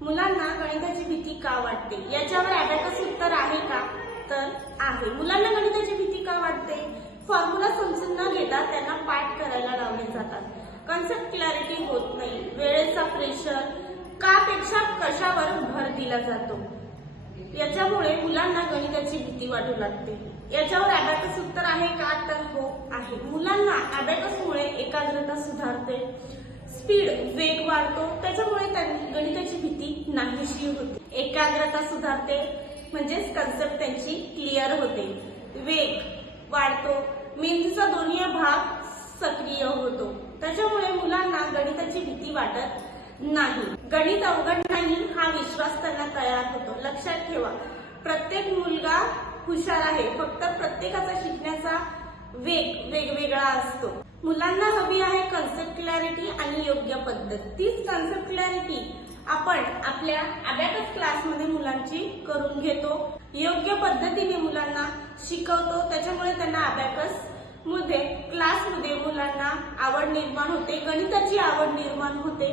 मुलांना गणिताची भीती का वाटते? याच्यावर अबॅकस उत्तर आहे का? तर आहे. मुलांना गणिताची भीती का वाटते? फॉर्म्युला समजून न घेता त्यांना पाठ करायला लावले जातात. कन्सेप्ट क्लॅरिटी होत नाही. वेळेचा प्रेशर का पेक्षा कशावर भर दिला जातो. याच्यामुळे मुलांना गणिताची भीती वाटू लागते. याच्यावर अबॅकस उत्तर आहे का? तर हो आहे. मुलांना अबॅकसमुळे एकाग्रता सुधारते, स्पीड वेग वाढतो, त्याच्यामुळे त्यांनी गणिताची भीती नाहीशी होते. एकाग्रता सुधारते म्हणजेच कन्सेप्ट त्यांची क्लिअर होते, वेग वाढतो, मेंदूचा दोन्ही भाग सक्रिय होतो, त्याच्यामुळे मुलांना गणिताची भीती वाटत नाही. गणित अवघड नाही हा विश्वास त्यांना तयार होतो. लक्षात ठेवा, प्रत्येक मुलगा हुशार आहे, फक्त प्रत्येकाचा शिकण्याचा वेग वेगवेगळा असतो. मुलांना हवी आहे कन्सेप्ट क्लॅरिटी आणि योग्य पद्धत. तीच कन्सेप्ट क्लॅरिटी आपण आपल्या अबॅकस क्लासमध्ये मुलांची करून घेतो, योग्य पद्धतीने मुलांना शिकवतो, त्याच्यामुळे त्यांना अबॅकस मध्ये क्लासमध्ये मुलांना आवड निर्माण होते, गणिताची आवड निर्माण होते.